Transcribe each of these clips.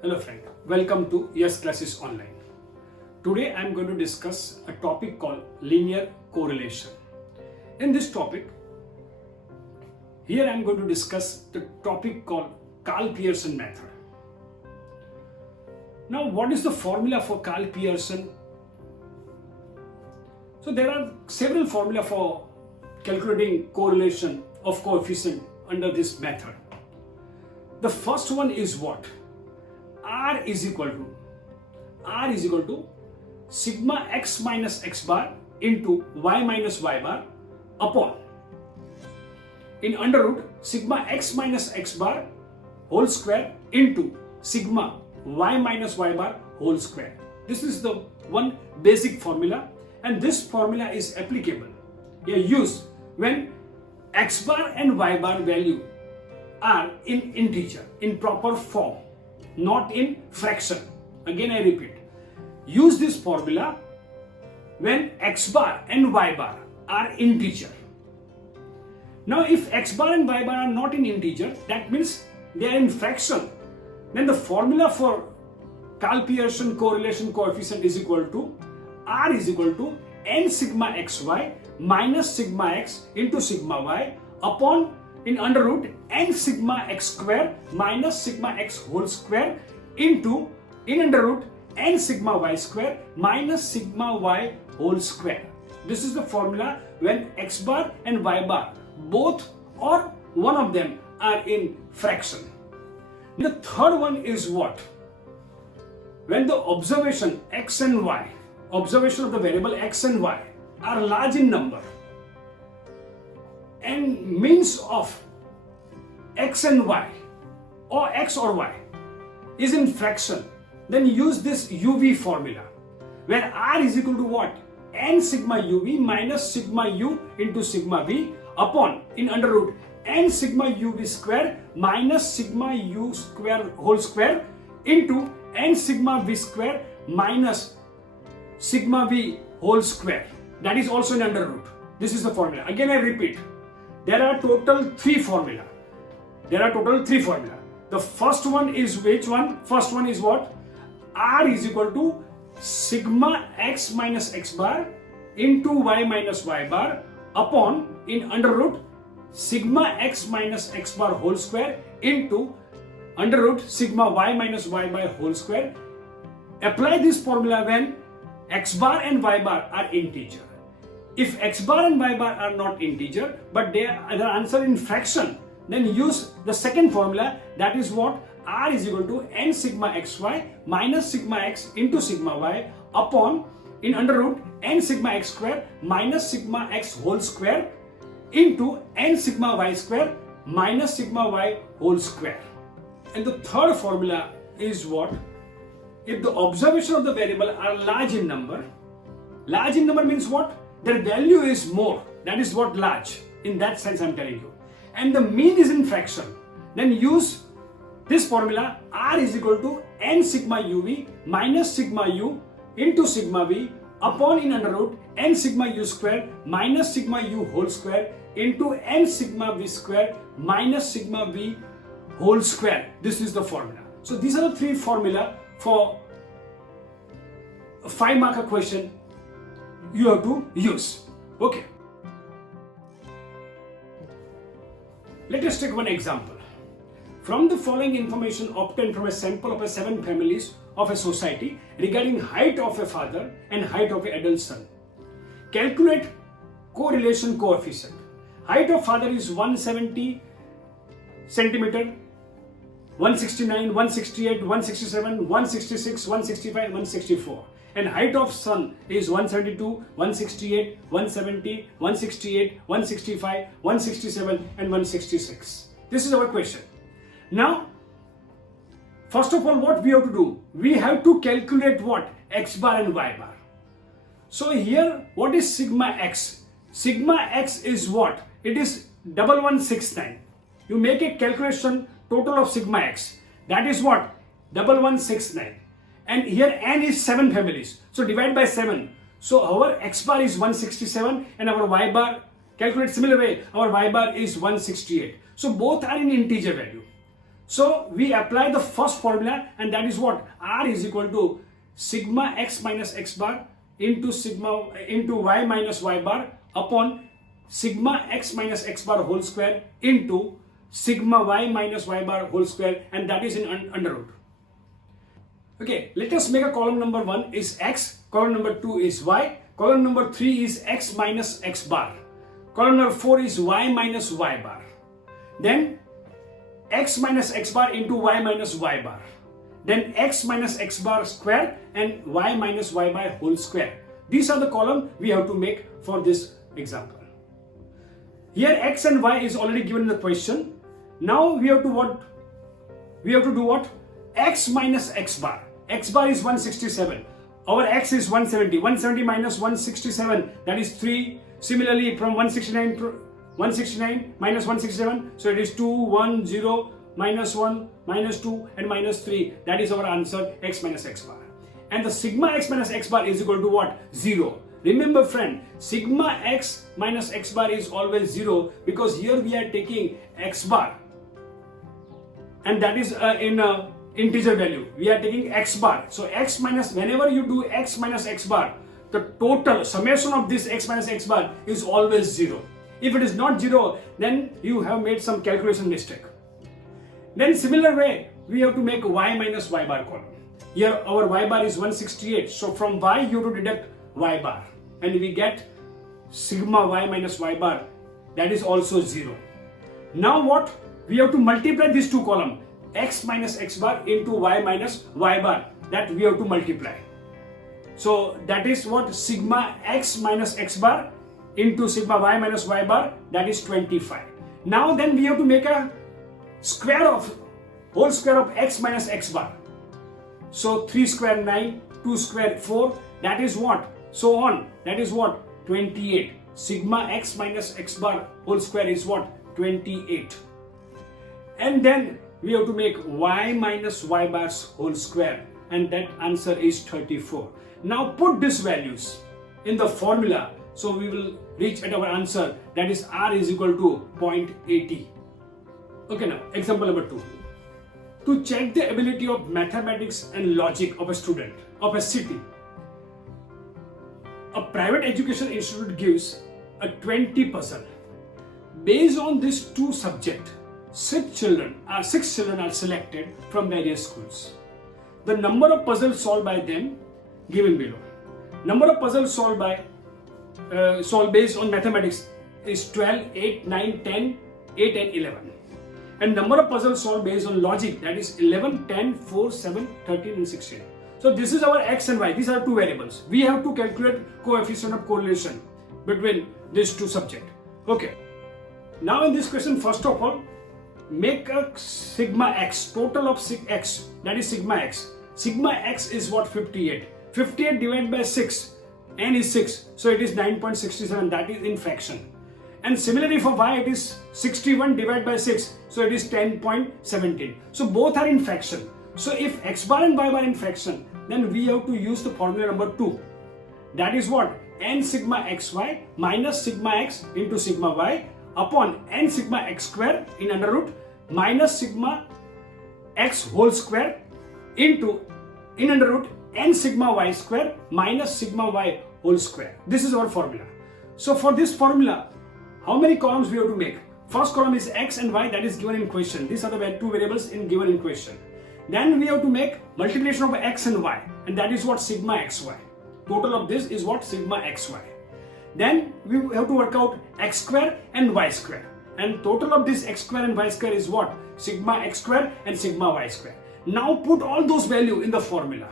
Hello friend, welcome to Yash Classes Online. Today I am going to discuss a topic called linear correlation. In this topic, here I am going to discuss the topic called Karl-Pearson method. Now what is the formula for Karl-Pearson? So there are several formula for calculating correlation of coefficient under this method. The first one is what? R is equal to sigma x minus x bar into y minus y bar upon in under root sigma x minus x bar whole square into sigma y minus y bar whole square. This is the one basic formula, and this formula is applicable used when x bar and y bar value are in integer, in proper form, not in fraction. Again I repeat, use this formula when x bar and y bar are integer. Now if x bar and y bar are not in integer, that means they are in fraction, then the formula for Karl-Pearson correlation coefficient is equal to R is equal to n sigma xy minus sigma x into sigma y upon in under root n sigma x square minus sigma x whole square into in under root n sigma y square minus sigma y whole square. This is the formula when x bar and y bar both or one of them are in fraction. The third one is what? When the observation x and y, observation of the variable x and y are large in number and means of x and y or x or y is in fraction, then use this UV formula where R is equal to what? N sigma UV minus sigma U into sigma V upon in under root n sigma UV square minus sigma U square whole square into n sigma V square minus sigma V whole square. That is also in under root. This is the formula. Again I repeat, there are total three formula. The first one is which one? First one is what? R is equal to sigma x minus x bar into y minus y bar upon in under root sigma x minus x bar whole square into under root sigma y minus y bar whole square. Apply this formula when x bar and y bar are integer. If x bar and y bar are not integer but they are the answer in fraction, then use the second formula, that is what? R is equal to n sigma xy minus sigma x into sigma y upon in under root n sigma x square minus sigma x whole square into n sigma y square minus sigma y whole square. And the third formula is what? If the observation of the variable are large in number means what? Their value is more. That is what large. In that sense I am telling you. And the mean is in fraction. Then use this formula R is equal to n sigma UV minus sigma U into sigma V upon in under root n sigma U square minus sigma U whole square into n sigma V square minus sigma V whole square. This is the formula. So these are the three formula for a 5-marker question you have to use. Okay. Let us take one example. From the following information obtained from a sample of 7 families of a society regarding height of a father and height of an adult son, calculate correlation coefficient. Height of father is 170 centimeter, 169, 168, 167, 166, 165, 164. And height of son is 172, 168, 170, 168, 165, 167 and 166. This is our question. Now, first of all, what we have to do? We have to calculate what? X bar and y bar. So here, what is sigma x? Sigma x is what? It is 1169. You make a calculation total of sigma x. That is what? 1169. And here n is 7 families. So divide by 7. So our x bar is 167 and our y bar, calculate similar way, our y bar is 168. So both are in integer value. So we apply the first formula, and that is what? R is equal to sigma x minus x bar into y minus y bar upon sigma x minus x bar whole square into sigma y minus y bar whole square, and that is in under root. Okay, let us make a column number 1 is x, column number 2 is y, column number 3 is x minus x bar, column number 4 is y minus y bar. Then x minus x bar into y minus y bar. Then x minus x bar square and y minus y bar whole square. These are the column we have to make for this example. Here x and y is already given in the question. Now we have to what? We have to do what? X minus x bar. X bar is 167. Our x is 170. 170 minus 167, that is 3. Similarly, from 169 minus 167, so it is 2, 1, 0, minus 1, minus 2 and minus 3. That is our answer, x minus x bar. And the sigma x minus x bar is equal to what? 0. Remember friend, sigma x minus x bar is always 0 because here we are taking x bar, and that is in integer value. We are taking x bar. So x minus, whenever you do x minus x bar, the total summation of this x minus x bar is always 0. If it is not 0, then you have made some calculation mistake. Then similar way, we have to make y minus y bar column. Here our y bar is 168. So from y you have to deduct y bar, and we get sigma y minus y bar, that is also 0. Now what? We have to multiply these two columns, x minus x bar into y minus y bar, that we have to multiply. So that is what? Sigma x minus x bar into sigma y minus y bar, that is 25. Now then we have to make a whole square of x minus x bar. So 3 square 9, 2 square 4, that is what? So on, that is what? 28. Sigma x minus x bar whole square is what? 28. And then we have to make y minus y bars whole square, and that answer is 34. Now put these values in the formula, so we will reach at our answer, that is r is equal to 0.80. Okay, now example number 2. To check the ability of mathematics and logic of a student of a city, a private education institute gives a 20 puzzle. Based on these two subjects, 6 children are selected from various schools. The number of puzzles solved by them given below. Number of puzzles solved based on mathematics is 12, 8, 9, 10, 8 and 11. And number of puzzles solved based on logic, that is 11, 10, 4, 7, 13 and 16. So this is our x and y. These are two variables. We have to calculate coefficient of correlation between these two subjects. Okay. Now in this question, first of all, make a sigma x, total of x, that is sigma x. Sigma x is what? 58. 58 divided by 6, n is 6, so it is 9.67, that is in fraction. And similarly for y, it is 61 divided by 6, so it is 10.17. So both are in fraction. So if x bar and y bar in fraction, then we have to use the formula number 2. That is what? N sigma xy minus sigma x into sigma y upon n sigma x square in under root minus sigma x whole square into in under root n sigma y square minus sigma y whole square. This is our formula. So for this formula, how many columns we have to make? First column is x and y, that is given in question. These are the two variables given in question. Then we have to make multiplication of x and y, and that is what? Sigma xy. Total of this is what? Sigma xy. Then we have to work out x square and y square, and total of this x square and y square is what? Sigma x square and sigma y square. Now put all those values in the formula.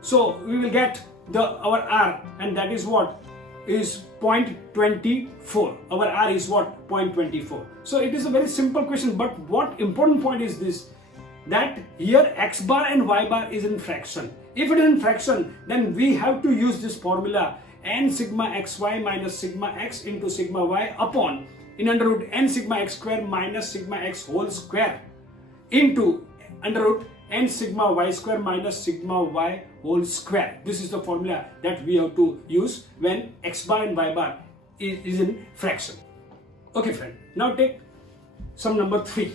So we will get our r, and that is what? Is 0.24. Our r is what? 0.24. So it is a very simple question, but what important point is this, that here x bar and y bar is in fraction. If it is in fraction, then we have to use this formula, n sigma xy minus sigma x into sigma y upon in under root n sigma x square minus sigma x whole square into under root n sigma y square minus sigma y whole square. This is the formula that we have to use when x bar and y bar is in fraction. Okay friend, now take some number 3.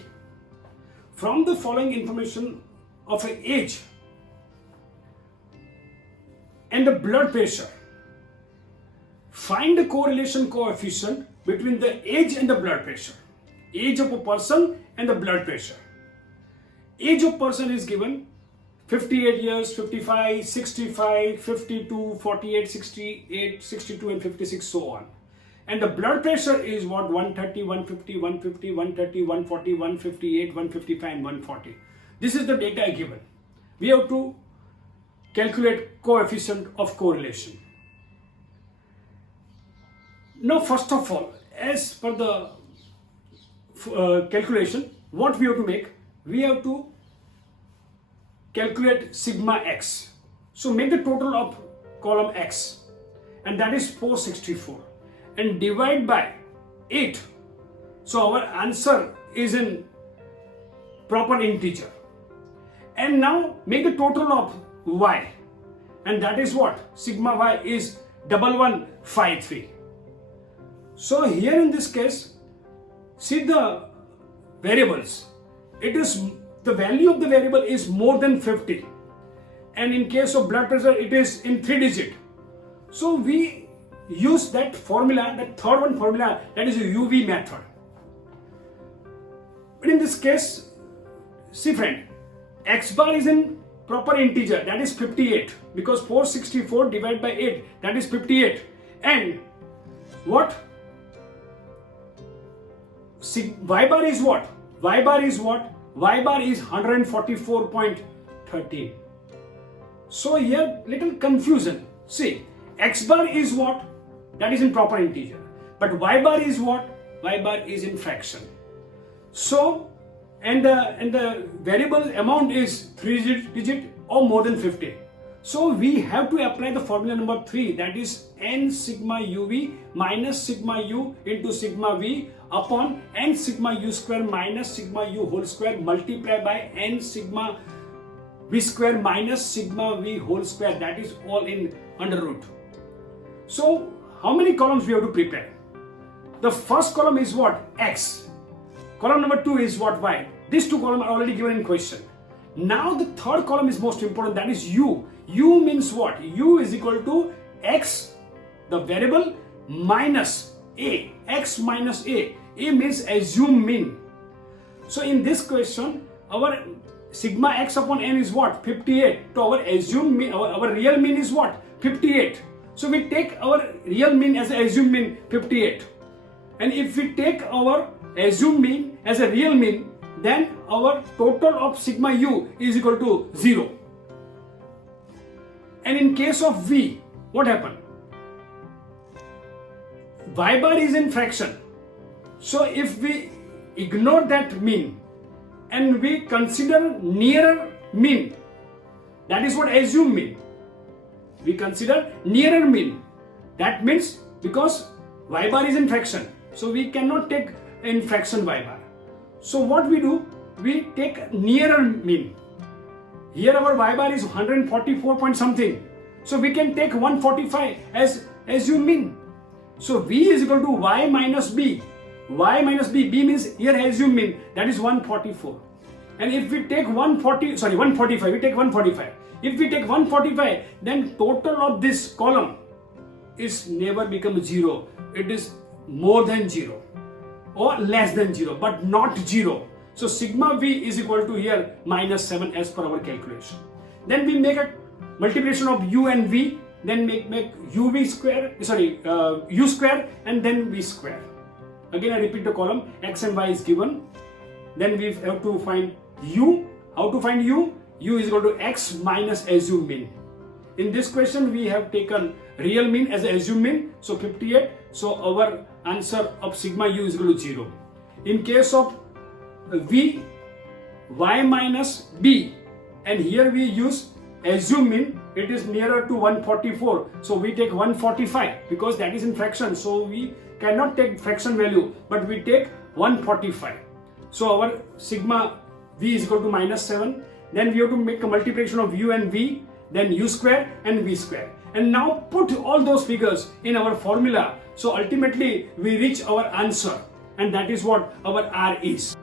from the following information of an age and the blood pressure, find the correlation coefficient between the age and the blood pressure. Age of a person and the blood pressure. Age of person is given 58 years, 55, 65, 52, 48, 68, 62 and 56, so on. And the blood pressure is what? 130, 150, 150, 130, 140, 158, 155 and 140. This is the data given. We have to calculate coefficient of correlation. Now first of all, as per the calculation, what we have to make? We have to calculate sigma x. So make the total of column x, and that is 464, and divide by 8. So our answer is in proper integer. And now make the total of y, and that is what? Sigma y is 1153. So here in this case, see the variables. It is the value of the variable is more than 50, and in case of blood pressure it is in 3 digit. So we use that formula, that third one formula, that is a UV method. But in this case, see friend, x bar is in proper integer, that is 58, because 464 divided by 8, that is 58. And what? Y bar is what? Y bar is what? Y bar is 144.13. So here little confusion. See, x bar is what? That is in proper integer. But y bar is what? Y bar is in fraction. So, and the variable amount is 3 digit or more than 50. So we have to apply the formula number 3, that is n sigma uv minus sigma u into sigma v upon n sigma u square minus sigma u whole square multiplied by n sigma v square minus sigma v whole square, that is all in under root. So how many columns we have to prepare? The first column is what? X. Column number 2 is what? Y. These two columns are already given in question. Now the third column is most important, that is u. U means what? U is equal to x, the variable, minus a. X minus a. A means assume mean. So in this question, our sigma x upon n is what? 58. So our assume mean, our real mean is what? 58. So we take our real mean as a assume mean 58. And if we take our assume mean as a real mean, then our total of sigma u is equal to 0. And in case of v, what happened? Y bar is in fraction. So if we ignore that mean and we consider nearer mean, that is what assume mean. We consider nearer mean. That means because y bar is in fraction, so we cannot take in fraction y bar. So what we do? We take nearer mean. Here our y bar is 144 point something. So we can take 145 as assume mean. So v is equal to y minus b. Y minus b. B means here assume mean, that is 144. And if we take 145, we take 145. If we take 145, then total of this column is never become 0. It is more than 0 or less than 0, but not 0. So sigma v is equal to here minus 7 as per our calculation. Then we make a multiplication of u and v, then make u square and then v square. Again I repeat the column, x and y is given. Then we have to find u. How to find u? U is equal to x minus assume mean. In this question we have taken real mean as assume mean, so 58. So our answer of sigma u is equal to 0. In case of v, y minus b, and here we use assume mean, it is nearer to 144, so we take 145 because that is in fraction, so we cannot take fraction value, but we take 145. So our sigma v is equal to minus 7. Then we have to make a multiplication of u and v, then u square and v square, and now put all those figures in our formula. So ultimately we reach our answer, and that is what our R is.